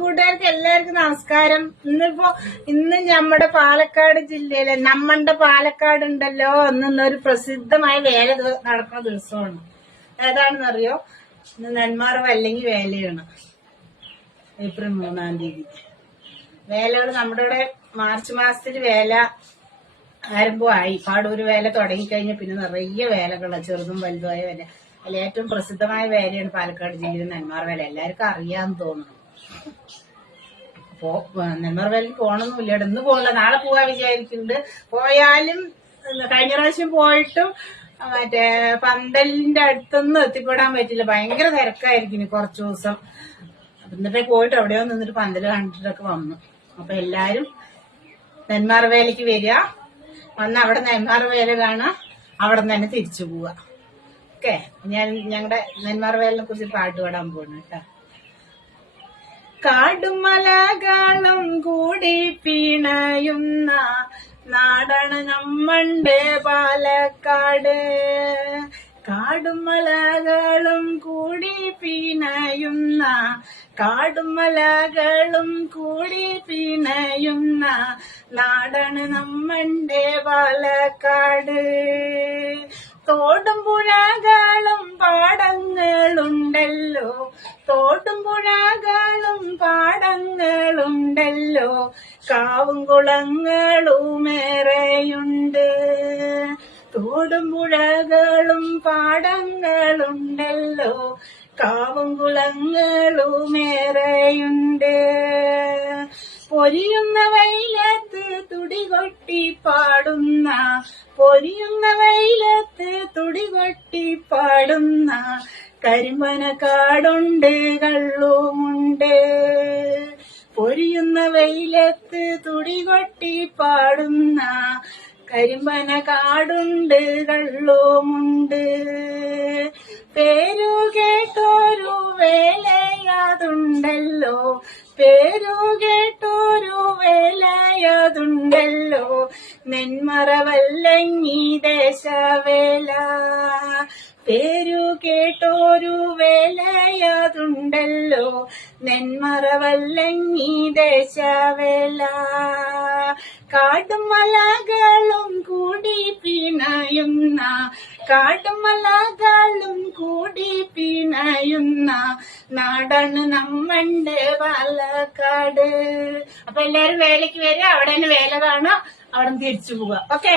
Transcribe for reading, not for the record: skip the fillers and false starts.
കൂട്ടുകാർക്ക് എല്ലാവർക്കും നമസ്കാരം. ഇന്ന് നമ്മുടെ പാലക്കാട് ജില്ലയിലെ നമ്മളുടെ പാലക്കാട് ഉണ്ടല്ലോ ഇന്നൊരു പ്രസിദ്ധമായ വേല നടക്കുന്ന ദിവസമാണ്. ഏതാണെന്നറിയോ? ഇന്ന് നെന്മാറ വല്ലങ്ങി വേലയാണ്. ഏപ്രിൽ 3-ാം തീയതി വേലകൾ നമ്മുടെ ഇവിടെ മാർച്ച് മാസത്തിൽ വേല ആരംഭമായി. പാടൂര് വേല തുടങ്ങിക്കഴിഞ്ഞാൽ പിന്നെ നിറയെ വേലകളാണ്, ചെറുതും വലുതുമായ വേല. അതിൽ ഏറ്റവും പ്രസിദ്ധമായ വേലയാണ് പാലക്കാട് ജില്ലയിൽ നെന്മാറ വേല. എല്ലാവർക്കും അറിയാന്ന് തോന്നുന്നു. അപ്പോ നെന്മാറ വേലയ്ക്ക് പോകണമെന്നില്ല, ഇന്ന് പോകണ്ട, നാളെ പോകാൻ വിചാരിക്കുന്നുണ്ട്. പോയാലും കഴിഞ്ഞ പ്രാവശ്യം പോയിട്ടും മറ്റേ പന്തലിന്റെ അടുത്തൊന്നും എത്തിപ്പെടാൻ പറ്റില്ല, ഭയങ്കര തിരക്കായിരിക്കും കുറച്ചു ദിവസം. എന്നിട്ടേ പോയിട്ട് എവിടെയോ നിന്നിട്ട് പന്തല് കണ്ടിട്ടൊക്കെ വന്നു. അപ്പൊ എല്ലാരും നെന്മാറ വേലയ്ക്ക് വരിക, വന്ന് അവിടെ നെന്മാറ വേല കാണാം, അവിടെ നിന്ന് തന്നെ തിരിച്ചു പോവുക. ഓക്കെ, ഞാൻ ഞങ്ങളുടെ നെന്മാറ വേലിനെ കുറിച്ച് പാട്ട് പാടാൻ പോണു കേട്ടോ. കാടുമലകളും കൂടി പിണയുന്ന നാടാണ് നമ്മളുടെ പാലക്കാട്. കാടുമലകളും കൂടി പിണയുന്ന, കാടുമലകളും കൂടി പിണയുന്ന നാടാണ് നമ്മളുടെ പാലക്കാട്. തോടും പുഴകളും പാടങ്ങളുണ്ടല്ലോ, തോടും പുഴകളും പാടങ്ങളുണ്ടല്ലോ, കാവും കുളങ്ങളുമേറെയുണ്ട്. തോടും പുഴകളും പാടങ്ങളുണ്ടല്ലോ, കാവും കുളങ്ങളുമേറെയുണ്ട്. പൊരിയുന്ന വെയിലത്ത് തുടികൊട്ടി പാടുന്ന, പൊരിയുന്ന വെയിലത്ത് തുടികൊട്ടി പാടുന്ന കരിമ്പന കാടുണ്ട്, കള്ളുമുണ്ട്. പൊരിയുന്ന വെയിലത്ത് തുടികൊട്ടി പാടുന്ന കരിമ്പന കാടുണ്ട്, കള്ളുമുണ്ട്. പേരു കേട്ടോരു വേലയാതുണ്ടല്ലോ, പേരു കേട്ടോരു വേലയാതുണ്ടല്ലോ, നെന്മറ വല്ലങ്ങി ദേശവേല. പേരു കേട്ടോരു വേലയാതുണ്ടല്ലോ, നെന്മറ വല്ലങ്ങി ദേശവേല. കാടും മലകളും കൂടി പിണയുന്ന, കാടും മലകളും കൂടി പിണയുന്ന നാടാണ് നമ്മളുടെ പാലക്കാട്. അപ്പൊ എല്ലാരും വേലയ്ക്ക് വരിക, അവിടെ തന്നെ വേല കാണാം, അവിടെ തിരിച്ചു പോവുക. ഓക്കെ.